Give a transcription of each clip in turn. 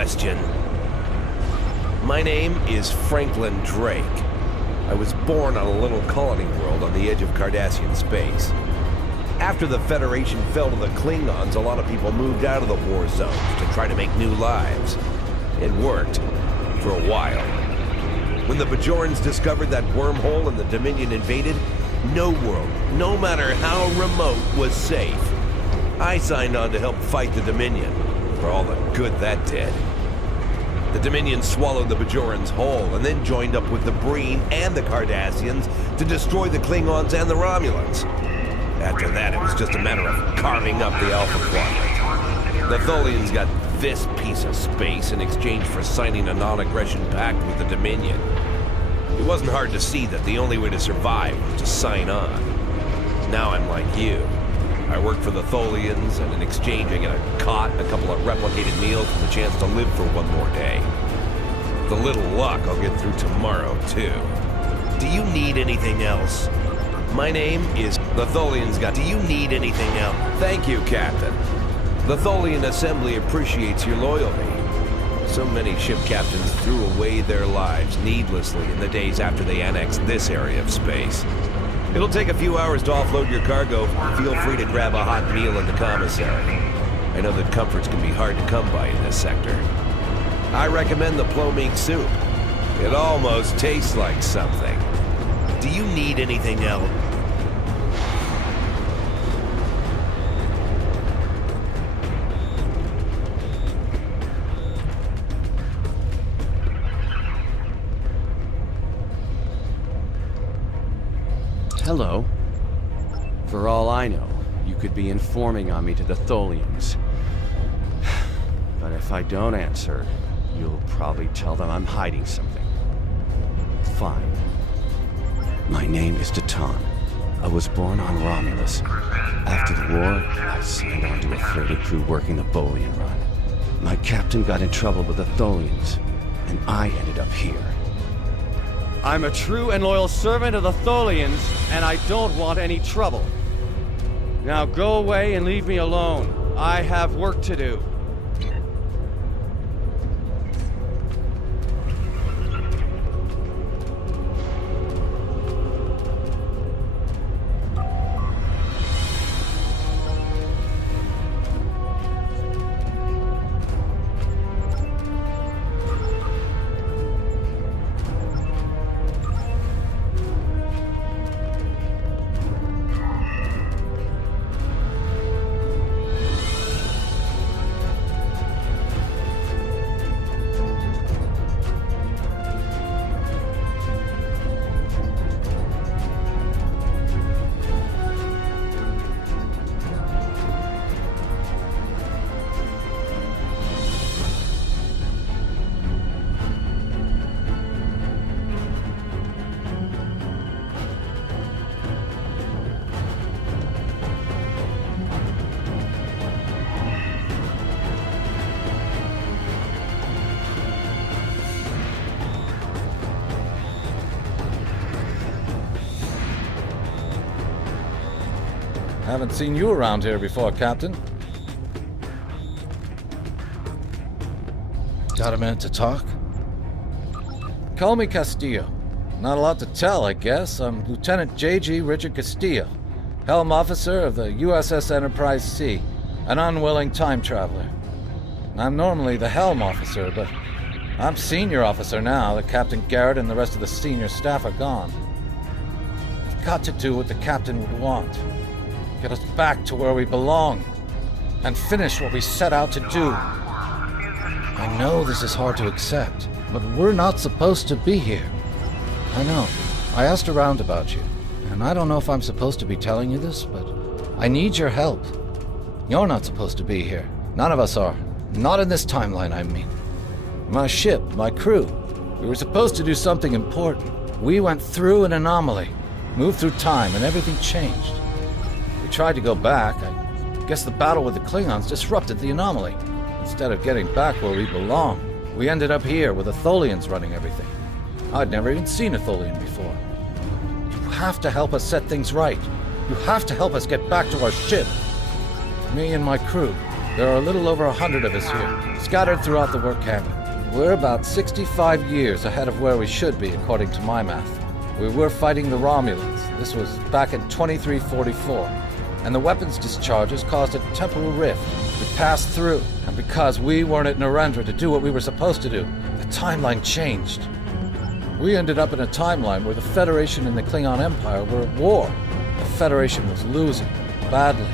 question. My name is Franklin Drake. I was born on a little colony world on the edge of Cardassian space. After the Federation fell to the Klingons, a lot of people moved out of the war zones to try to make new lives. It worked, for a while. When the Bajorans discovered that wormhole and the Dominion invaded, no world, no matter how remote, was safe. I signed on to help fight the Dominion, for all the good that did. The Dominion swallowed the Bajorans whole, and then joined up with the Breen and the Cardassians to destroy the Klingons and the Romulans. After that, it was just a matter of carving up the Alpha Quadrant. The Tholians got this piece of space in exchange for signing a non-aggression pact with the Dominion. It wasn't hard to see that the only way to survive was to sign on. Now I'm like you. I work for the Tholians, and in exchange I get a cot, a couple of replicated meals, and the chance to live for one more day. With a little luck, I'll get through tomorrow, too. Do you need anything else? My name is the Tholians got. Do you need anything else? Thank you, Captain. The Tholian Assembly appreciates your loyalty. So many ship captains threw away their lives needlessly in the days after they annexed this area of space. It'll take a few hours to offload your cargo. Feel free to grab a hot meal in the commissary. I know that comforts can be hard to come by in this sector. I recommend the plomeek soup. It almost tastes like something. Do you need anything else? Hello. For all I know, you could be informing on me to the Tholians. But if I don't answer, you'll probably tell them I'm hiding something. Fine. My name is Datan. I was born on Romulus. After the war, I signed on to a freighter crew working the Bolian run. My captain got in trouble with the Tholians, and I ended up here. I'm a true and loyal servant of the Tholians, and I don't want any trouble. Now go away and leave me alone. I have work to do. Haven't seen you around here before, Captain. Got a minute to talk? Call me Castillo. Not a lot to tell, I guess. I'm Lieutenant J.G. Richard Castillo, Helm Officer of the USS Enterprise C, an unwilling time traveler. I'm normally the Helm Officer, but I'm Senior Officer now that Captain Garrett and the rest of the senior staff are gone. I've got to do what the Captain would want. Get us back to where we belong, and finish what we set out to do. I know this is hard to accept, but we're not supposed to be here. I know. I asked around about you, and I don't know if I'm supposed to be telling you this, but I need your help. You're not supposed to be here. None of us are. Not in this timeline, I mean. My ship, my crew, we were supposed to do something important. We went through an anomaly, moved through time, and everything changed. We tried to go back. I guess the battle with the Klingons disrupted the anomaly. Instead of getting back where we belong, we ended up here with the Tholians running everything. I'd never even seen a Tholian before. You have to help us set things right. You have to help us get back to our ship. Me and my crew. There are a little over 100 of us here, scattered throughout the work camp. We're about 65 years ahead of where we should be, according to my math. We were fighting the Romulans. This was back in 2344. And the weapons discharges caused a temporal rift. We passed through, and because we weren't at Narendra to do what we were supposed to do, the timeline changed. We ended up in a timeline where the Federation and the Klingon Empire were at war. The Federation was losing, badly.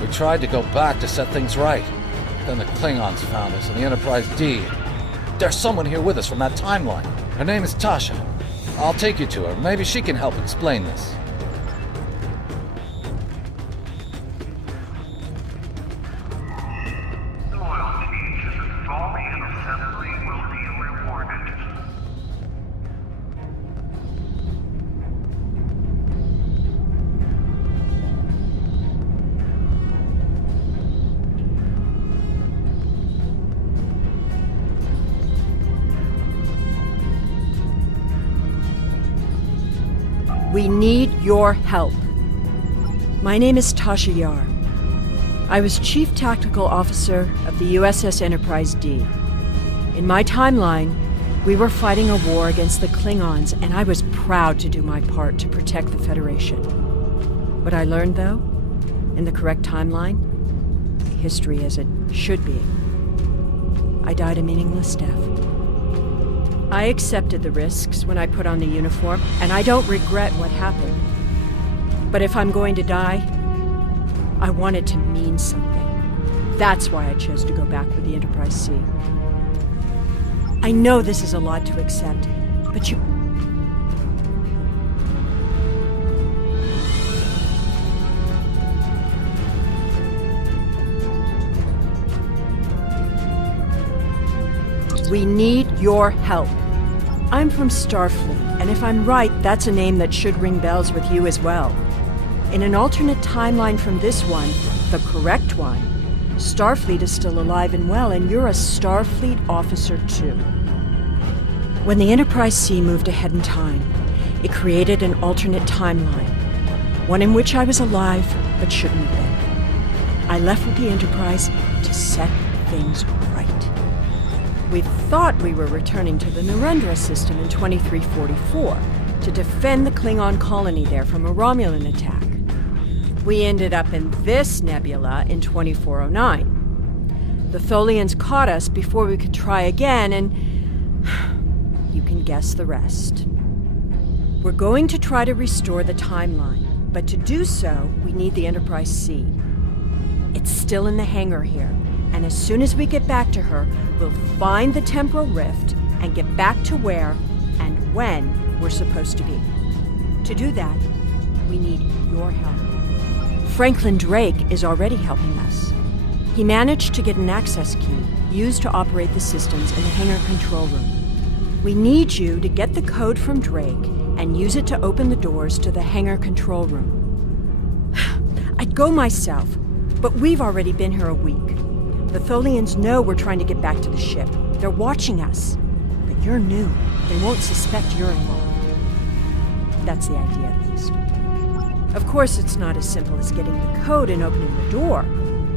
We tried to go back to set things right. Then the Klingons found us in the Enterprise D. There's someone here with us from that timeline. Her name is Tasha. I'll take you to her. Maybe she can help explain this. We need your help. My name is Tasha Yar. I was Chief Tactical Officer of the USS Enterprise D. In my timeline, we were fighting a war against the Klingons, and I was proud to do my part to protect the Federation. What I learned, though, in the correct timeline, history as it should be, I died a meaningless death. I accepted the risks when I put on the uniform, and I don't regret what happened. But if I'm going to die, I want it to mean something. That's why I chose to go back with the Enterprise C. I know this is a lot to accept, but you... We need your help. I'm from Starfleet, and if I'm right, that's a name that should ring bells with you as well. In an alternate timeline from this one, the correct one, Starfleet is still alive and well, and you're a Starfleet officer too. When the Enterprise C moved ahead in time, it created an alternate timeline, one in which I was alive but shouldn't have been. I left with the Enterprise to set things right. We thought we were returning to the Narendra system in 2344 to defend the Klingon colony there from a Romulan attack. We ended up in this nebula in 2409. The Tholians caught us before we could try again, and you can guess the rest. We're going to try to restore the timeline, but to do so, we need the Enterprise C. It's still in the hangar here, and as soon as we get back to her, we'll find the temporal rift and get back to where and when we're supposed to be. To do that, we need your help. Franklin Drake is already helping us. He managed to get an access key used to operate the systems in the hangar control room. We need you to get the code from Drake and use it to open the doors to the hangar control room. I'd go myself, but we've already been here a week. The Tholians know we're trying to get back to the ship. They're watching us. But you're new. They won't suspect you're involved. That's the idea, at least. Of course, it's not as simple as getting the code and opening the door.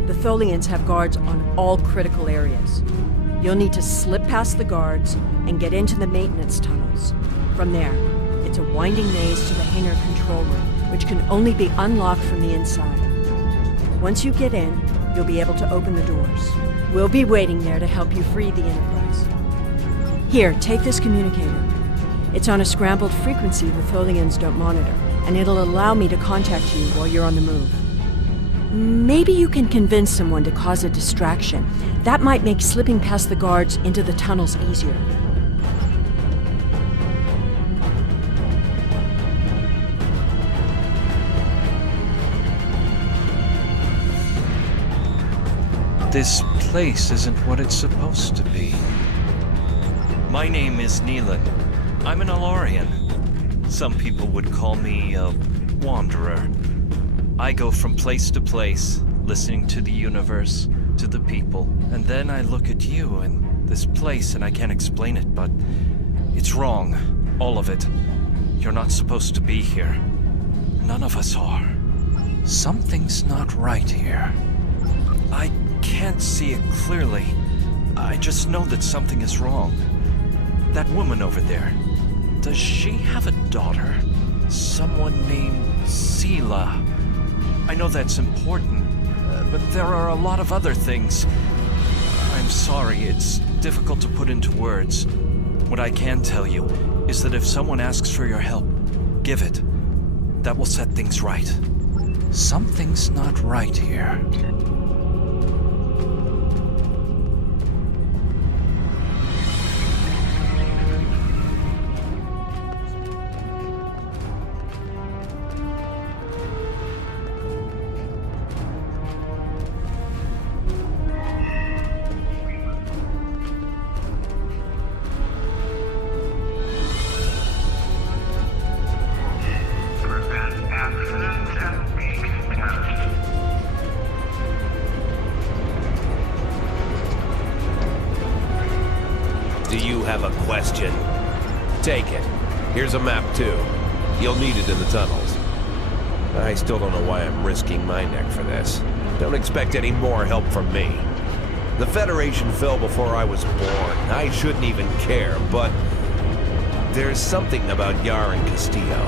The Tholians have guards on all critical areas. You'll need to slip past the guards and get into the maintenance tunnels. From there, it's a winding maze to the hangar control room, which can only be unlocked from the inside. Once you get in, you'll be able to open the doors. We'll be waiting there to help you free the Enterprise. Here, take this communicator. It's on a scrambled frequency the Tholians don't monitor, and it'll allow me to contact you while you're on the move. Maybe you can convince someone to cause a distraction. That might make slipping past the guards into the tunnels easier. This place isn't what it's supposed to be. My name is Neelan. I'm an Alorian. Some people would call me a wanderer. I go from place to place, listening to the universe, to the people, and then I look at you and this place and I can't explain it, but it's wrong. All of it. You're not supposed to be here. None of us are. Something's not right here. I can't see it clearly. I just know that something is wrong. That woman over there, does she have a daughter? Someone named Sela. I know that's important, but there are a lot of other things. I'm sorry, it's difficult to put into words. What I can tell you is that if someone asks for your help, give it. That will set things right. Something's not right here. Do you have a question? Take it. Here's a map, too. You'll need it in the tunnels. I still don't know why I'm risking my neck for this. Don't expect any more help from me. The Federation fell before I was born. I shouldn't even care, but there's something about Yar and Castillo.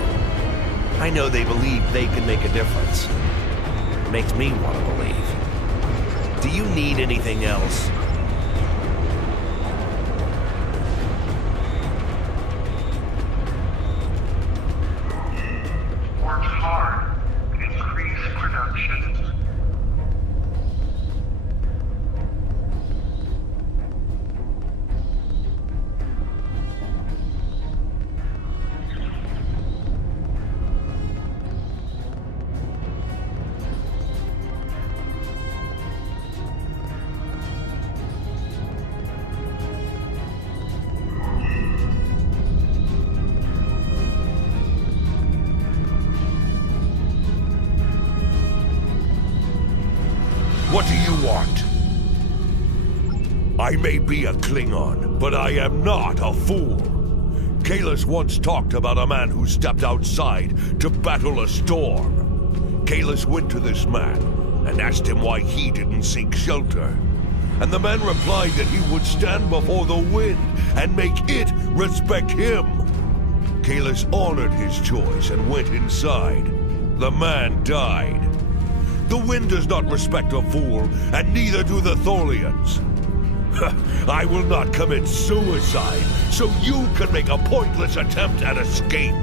I know they believe they can make a difference. It makes me want to believe. Do you need anything else? Work hard. Increase production. What do you want? I may be a Klingon, but I am not a fool. Kahless once talked about a man who stepped outside to battle a storm. Kahless went to this man and asked him why he didn't seek shelter. And the man replied that he would stand before the wind and make it respect him. Kahless honored his choice and went inside. The man died. The wind does not respect a fool, and neither do the Tholians. I will not commit suicide, so you can make a pointless attempt at escape.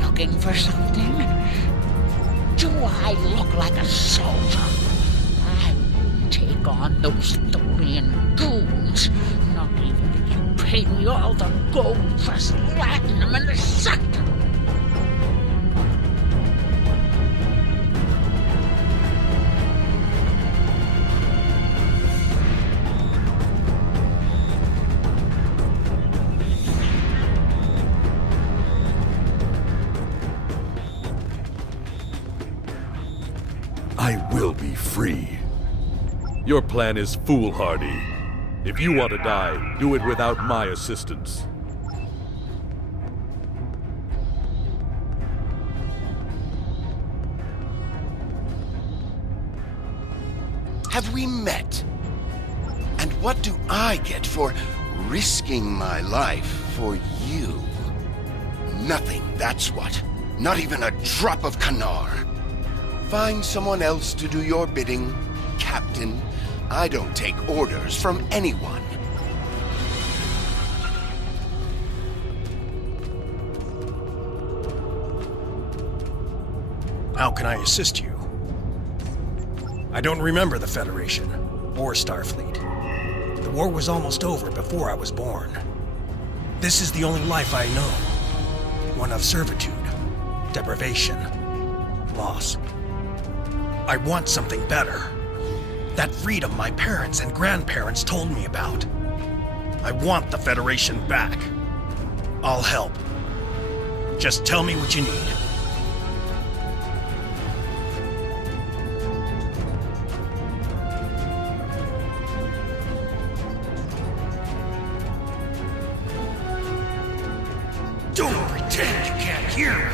Looking for something? Do I look like a soldier? I wouldn't take on those Thorian goons, not even if you paid me all the gold for platinum in the sector. I will be free. Your plan is foolhardy. If you want to die, do it without my assistance. Have we met? And what do I get for risking my life for you? Nothing, that's what. Not even a drop of Kanar. Find someone else to do your bidding, Captain. I don't take orders from anyone. How can I assist you? I don't remember the Federation, or Starfleet. The war was almost over before I was born. This is the only life I know. One of servitude, deprivation, loss. I want something better. That freedom my parents and grandparents told me about. I want the Federation back. I'll help. Just tell me what you need. Don't pretend you can't hear me!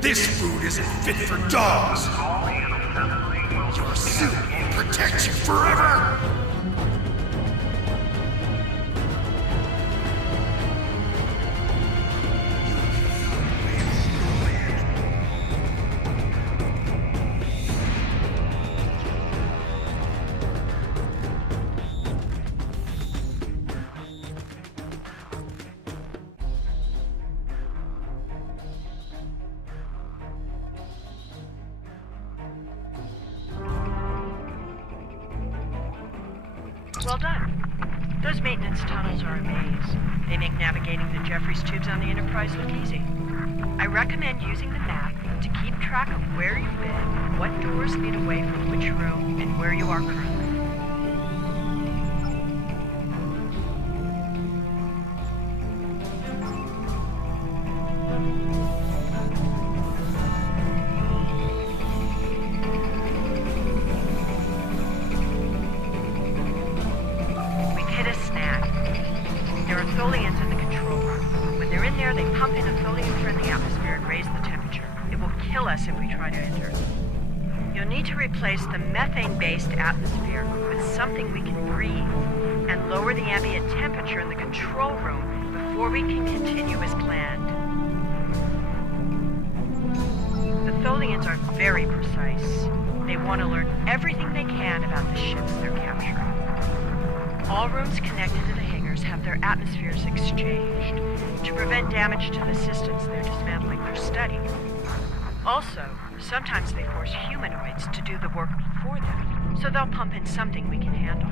This food isn't fit for dogs! Your suit won't protect you forever! Well done. Those maintenance tunnels are a maze. They make navigating the Jeffries tubes on the Enterprise look easy. I recommend using the map to keep track of where you've been, what doors lead away from which room, and where you are currently. Tholians in the control room. When they're in there, they pump in a Tholian-friendly atmosphere and raise the temperature. It will kill us if we try to enter. You'll need to replace the methane-based atmosphere with something we can breathe and lower the ambient temperature in the control room before we can continue as planned. The Tholians are very precise. They want to learn everything they can about the ships they're capturing. All rooms connected to the hangars have their atmospheres exchanged to prevent damage to the systems they're dismantling for study. Also, sometimes they force humanoids to do the work for them, so they'll pump in something we can handle.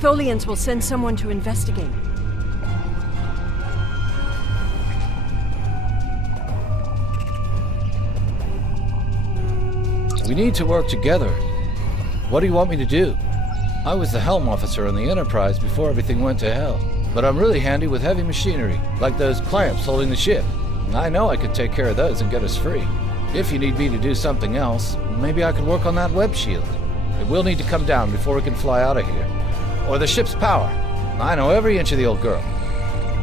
Tholians will send someone to investigate. We need to work together. What do you want me to do? I was the helm officer on the Enterprise before everything went to hell. But I'm really handy with heavy machinery, like those clamps holding the ship. I know I could take care of those and get us free. If you need me to do something else, maybe I could work on that web shield. It will need to come down before we can fly out of here. Or the ship's power. I know every inch of the old girl.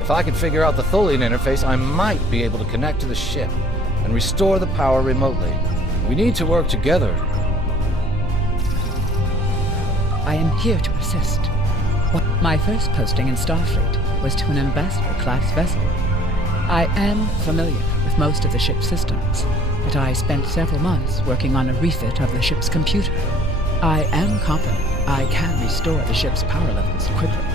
If I can figure out the Tholian interface, I might be able to connect to the ship and restore the power remotely. We need to work together. I am here to assist. My first posting in Starfleet was to an ambassador-class vessel. I am familiar with most of the ship's systems, but I spent several months working on a refit of the ship's computer. I am confident I can restore the ship's power levels quickly.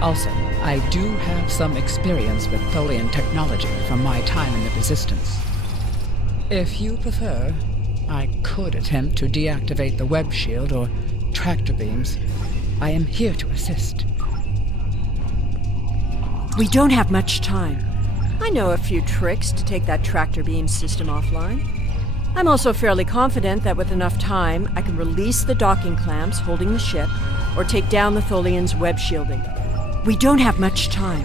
Also, I do have some experience with Tholian technology from my time in the Resistance. If you prefer, I could attempt to deactivate the web shield or tractor beams. I am here to assist. We don't have much time. I know a few tricks to take that tractor beam system offline. I'm also fairly confident that with enough time, I can release the docking clamps holding the ship or take down the Tholian's web shielding. We don't have much time.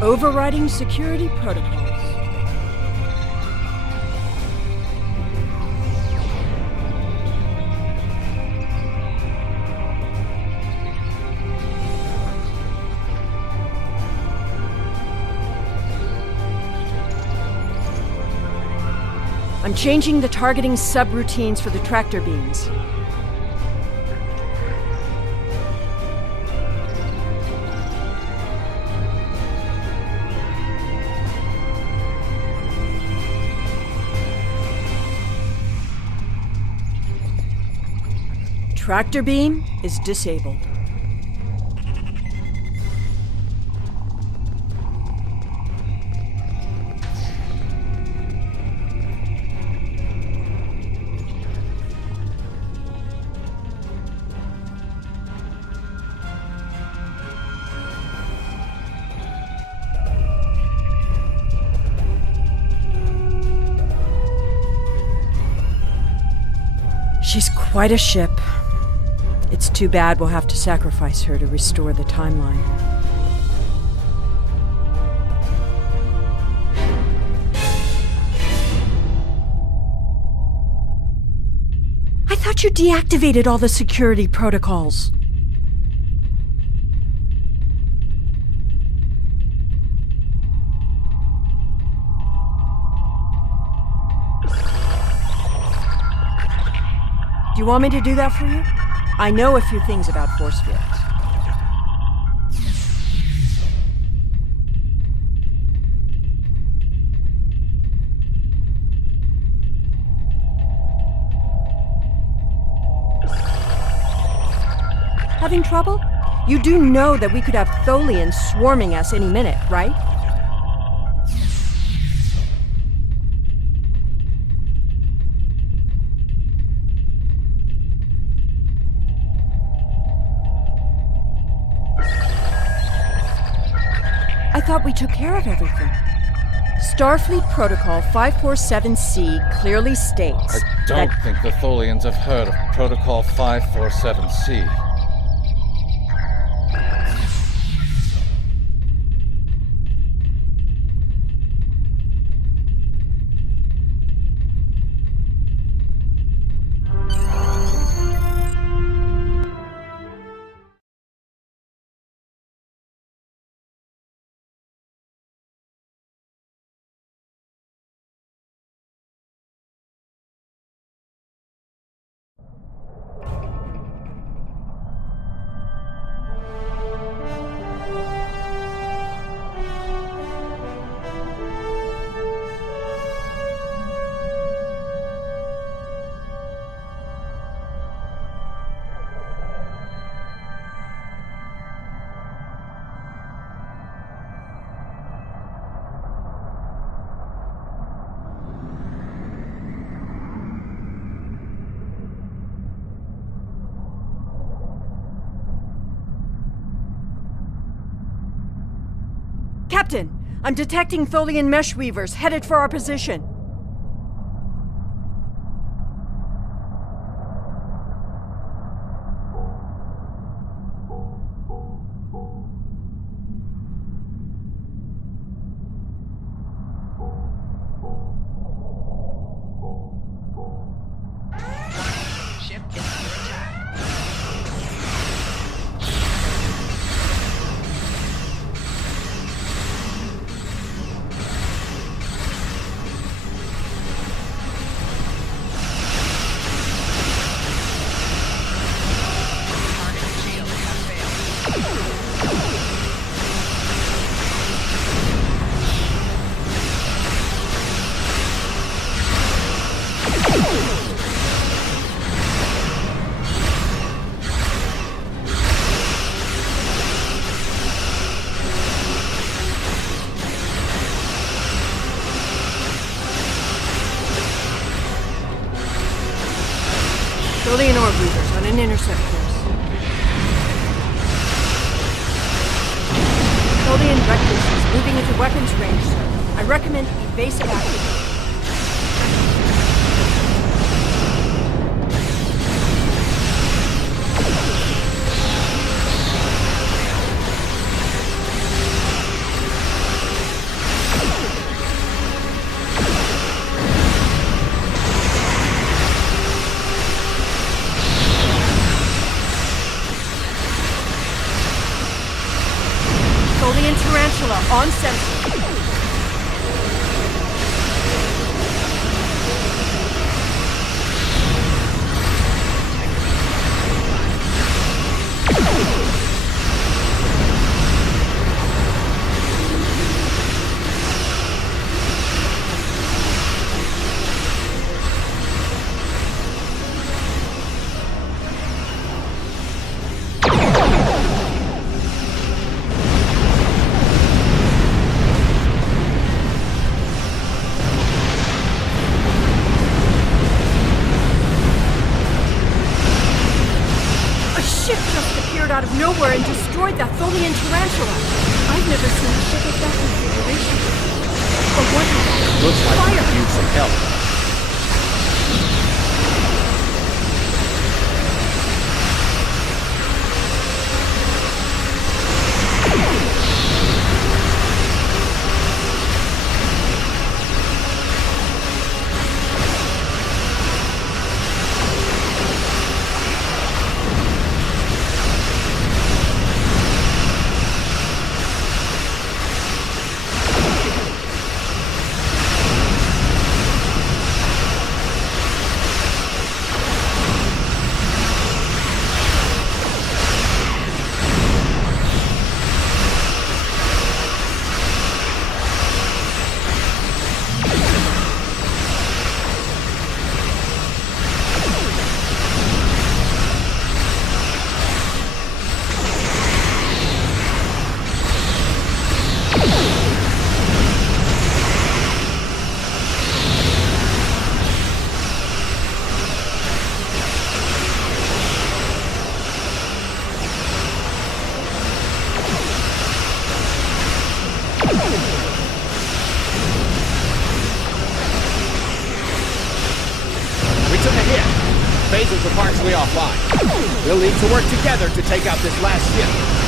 Overriding security protocols. I'm changing the targeting subroutines for the tractor beams. Tractor beam is disabled. She's quite a ship. It's too bad we'll have to sacrifice her to restore the timeline. I thought you deactivated all the security protocols. Do you want me to do that for you? I know a few things about force fields. Having trouble? You do know that we could have Tholians swarming us any minute, right? I thought we took care of everything. Starfleet Protocol 547C clearly states I don't think the Tholians have heard of Protocol 547C. Captain, I'm detecting Tholian mesh weavers headed for our position. Tholian orb weavers on an intercept course. Tholian recluses moving into weapons range, sir. I recommend evasive action. On sensor. Out of nowhere and destroyed that Tholian tarantula. I've never seen a ship of that configuration. But what is that? Looks like we Fire! could use some help. Phasers are partially offline. We'll need to work together to take out this last ship.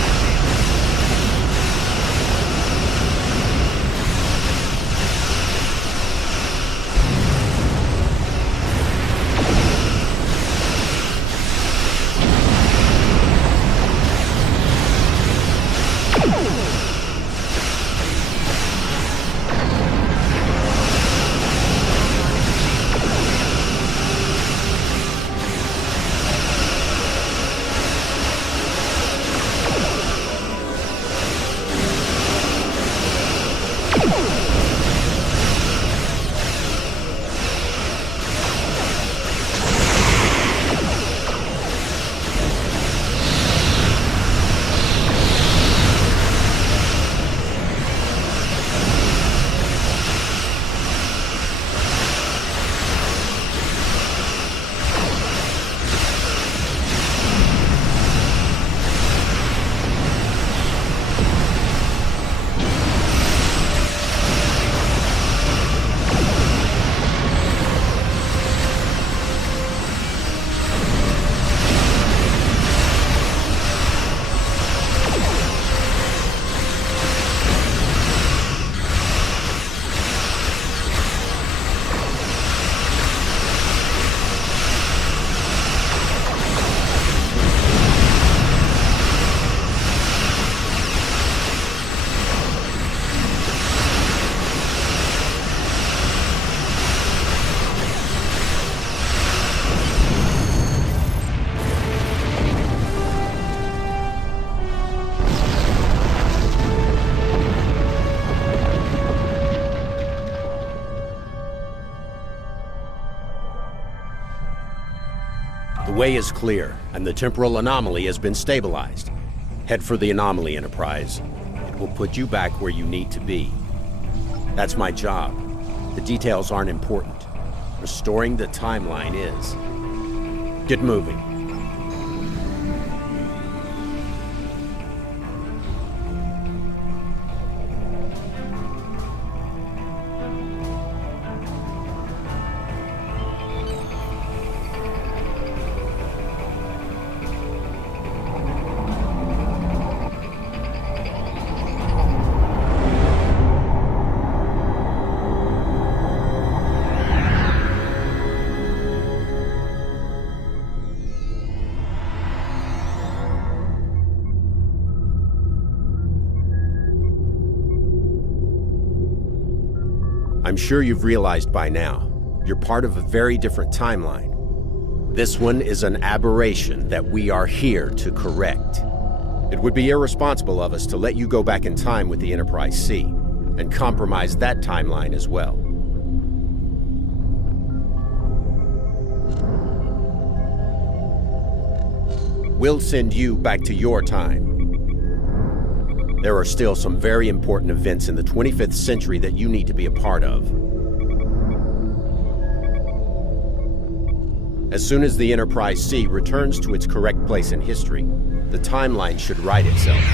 The way is clear, and the temporal anomaly has been stabilized. Head for the anomaly, Enterprise. It will put you back where you need to be. That's my job. The details aren't important. Restoring the timeline is. Get moving. I'm sure you've realized by now, you're part of a very different timeline. This one is an aberration that we are here to correct. It would be irresponsible of us to let you go back in time with the Enterprise C, and compromise that timeline as well. We'll send you back to your time. There are still some very important events in the 25th century that you need to be a part of. As soon as the Enterprise C returns to its correct place in history, the timeline should right itself.